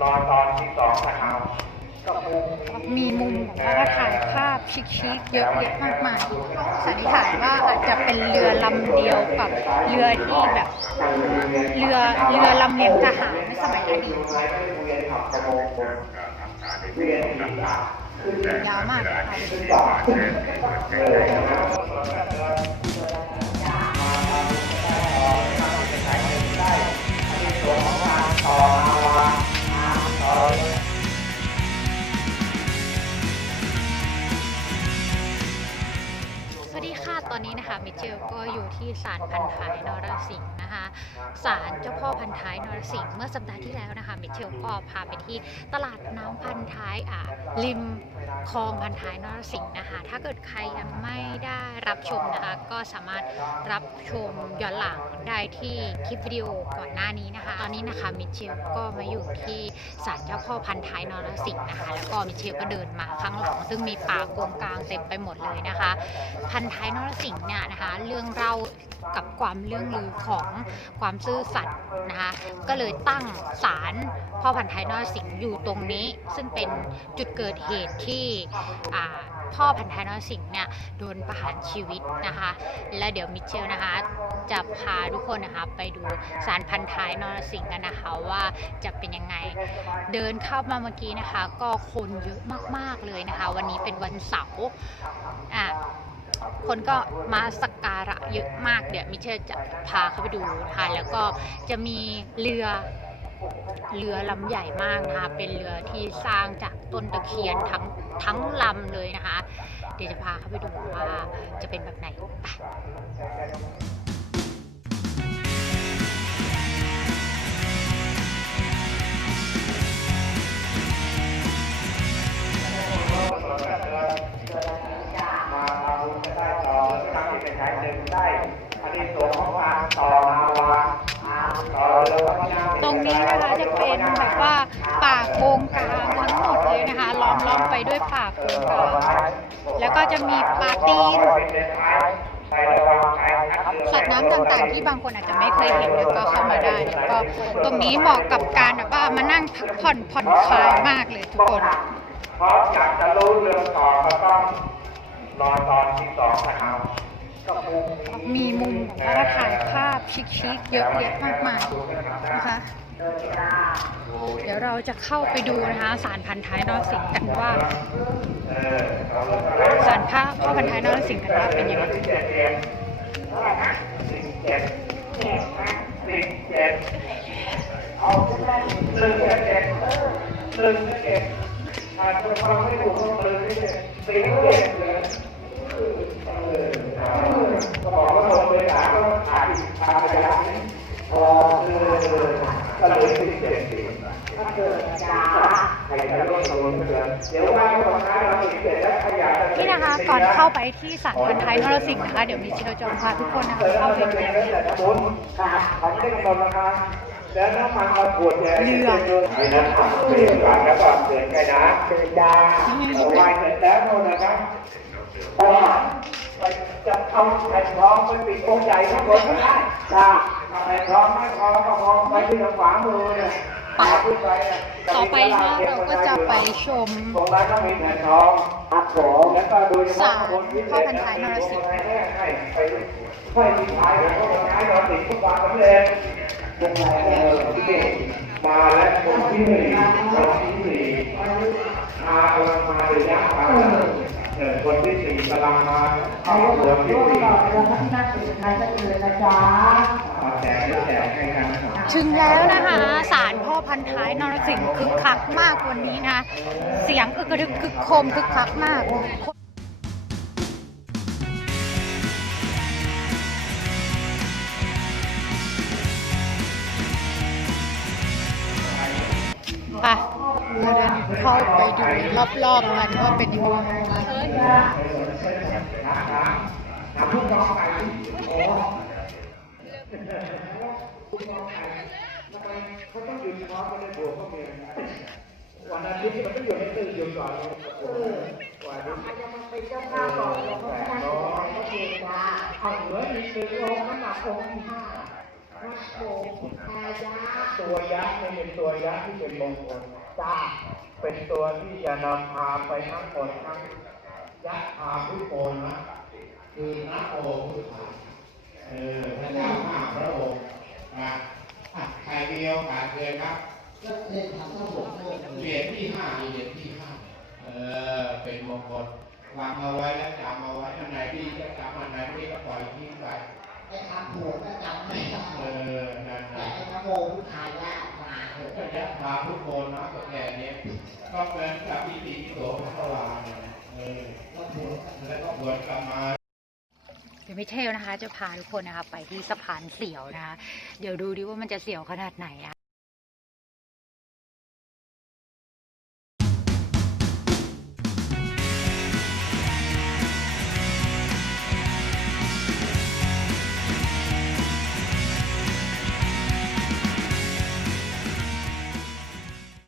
นอนตอนที่สองนะครับก็พุ่งมีมุมแบบว่าถ่ายภาพชิคๆเยอะแยะมากมายสันนิษฐานว่าอาจจะเป็นเรือลำเดียวกับเรือที่แบบเรือเรือลำเลียงทหารในสมัยอดีตเรียนขับกเยนศีรษะยาวมากนะคะ ตอนนี้นะคะมิเชลก็อยู่ที่ศาลพันท้ายนรสิงห์นะคะศาลเจ้าพ่อพันท้ายนรสิงห์เมื่อสัปดาห์ที่แล้วนะคะมิเชลก็พาไปที่ตลาดน้ำพันท้ายอ่าริมคลองพันท้ายนรสิงห์นะคะถ้าเกิดใครยังไม่ได้รับชมนะคะก็สามารถรับชมย้อนหลังได้ที่คลิปวิดีโอก่อนหน้านี้นะคะ ตอนนี้นะคะมิเชลก็มาอยู่ที่ศาลเจ้าพ่อพันท้ายนรสิงห์นะคะแล้วก็มิเชลก็เดินมาข้างหลังซึ่งมีป่าโกงกลางเต็มไปหมดเลยนะคะ พันท้ายนรสิงห์เนี่ยนะคะ เรื่องเล่ากับความเรื่องลือของความซื่อสัตย์นะคะ ก็เลยตั้งศาลพ่อพันท้ายนรสิงห์อยู่ตรงนี้ ซึ่งเป็นจุดเกิดเหตุที่พ่อพันท้ายนรสิงห์เนี่ยโดนประหารชีวิตนะคะ และเดี๋ยวมิเชลนะคะ จะพาทุกคนนะคะไปดูศาลพันท้ายนรสิงห์กันนะคะว่าจะเป็นยังไง เดินเข้ามาเมื่อกี้นะคะ ก็คนเยอะมากๆเลยนะคะ วันนี้เป็นวันเสาร์อะ คนก็มาสักการะเยอะมากเดี๋ยวมิเชลจะพาเขาไปดูนะคะแล้วก็จะมีเรือเรือลำใหญ่มากนะคะเป็นเรือที่สร้างจากต้นตะเคียนทั้งทั้งลำเลยนะคะ เดี๋ยวจะพาเขาไปดูว่าจะเป็นแบบไหนไป โกงกางทั้งหมดเลยนะคะ ล้อมรอบไปด้วยป่าโกงกางแล้วก็จะมีปลาตีนสัตว์น้ำต่างๆ ที่บางคนอาจจะไม่เคยเห็นแล้วก็เข้ามาได้แล้วก็ตรงนี้เหมาะกับการแบบว่ามานั่งพักผ่อนผ่อนคลายมากเลยทุกคนเพราะอยากจะรู้เรื่องต่อก็ต้องนอนตอนที่สองนะครับก็พุ่งมีมุมแบบว่าถ่ายภาพชิคๆเยอะแยะมากมายนะคะ เดี๋ยวเราจะเข้าไปดูนะคะสารพันท้ายนรสิงห์กันว่าเออเราก็สารพระพ่อพันท้ายนรสิงห์กันว่าเป็นยังไงเอาหนึ่งเจ็ดหนึ่งเจ็ดอาจจะฟังไม่ถูกก็หนึ่งเจ็ดสิบเจ็ดเดือนก็บอกว่าลงเลยหาก็ถ่ายพาไปแล้วะนี่นะคะก่อนเข้าไปที่สารพันท้ายนรสิงห์นะคะ เดี๋ยวมีเชลจอมพาทุกคนนะคะเข้าไปดูบุญของที่กำหนดราคาแล้วน้ำมันเราขวดใหญ่นี่นะครับเปลี่ยนก่อนแล้วก็เปลี่ยนไก่นะเปลี่ยนยาเอาไว้เสร็จแล้วโน่นนะครับก็ไปจะเอาแผ่นทองไปปิดองค์ใหญ่ทั้งหมดก็ได้จ้าแผ่นทองไม่พอก็มองไปที่ทางขวามือเนี่ย ปะต่อไปนะเราก็จะไปชมตรงนั้นก็มีแผ่นทองครับผมแล้วก็ดูเฉพาะคนที่พ่อพันท้ายนรสิงห์ให้ให้ไปไม่มีขายเลยเพราะว่าขายนสิงห์ทุกวันสำเร็จเป็นไงเออที่มาแล้วคนะ คนที่สี่มากำลังมาระยะมาเออคนที่สี่กำลังมาเข้ารือที่สี่มาแจกแจกให้กันะครับถึงแล้วนะคะศาลพ่อพันท้ายนรสิงห์คึกคักมากวันนี้นะคะเสียงอึกกระทึกคึกโคมคึกคักมากไป เราเดินเข้าไปดูรอบๆกันว่าเป็นยังไงเขาต้องอยู่เฉพาะเขาได้บวกเขาเองวันอาทิตย์มันต้อยู่ในตื่นอยู่ก่อนเออวันอาทิตย์จะมาเป็นเจ้าภาพก่อนแล้วก็นั่งรอก็เองจ้าเอาเหลือมีสี่องค์น้ำหนักองค์ที่ห้า ตัวยักษ์นี่เป็นตัวยักษ์ที่เป็นมงคลจ้าเป็นตัวที่จะนำพาไปทั้งหมดทั้งยักษ์พาพุทโธนะคือนะโอพุทธาเออพระเจ้าข้าพระองค์นะอะใครมีโอกาสเชิญครับก็เล่นทำทั้งหมดโลกเหรียญที่ห้าเหรียญที่ห้าเออเป็นมงคลวางเอาไว้แล้วจำเอาไว้อันไหนดีจะจำอันไหนไม่ก็ปล่อยทิ้งไป ไอ้ทำถูกก็จำไม่ได้เออนั่นแต่นะไอ้นโมพุทธายะมาเถก็อะจะพาทุกคนนะก็แค่นี้ก็เป็นกับพิธีโสภณวาเนี่ยเออก็ถูกแล้วก็บวชกลับมาเดี๋ยวมิเชลนะคะ จะพาทุกคนนะคะไปที่สะพานเสียวนะคะ เดี๋ยวดูดิว่ามันจะเสียวขนาดไหนนะ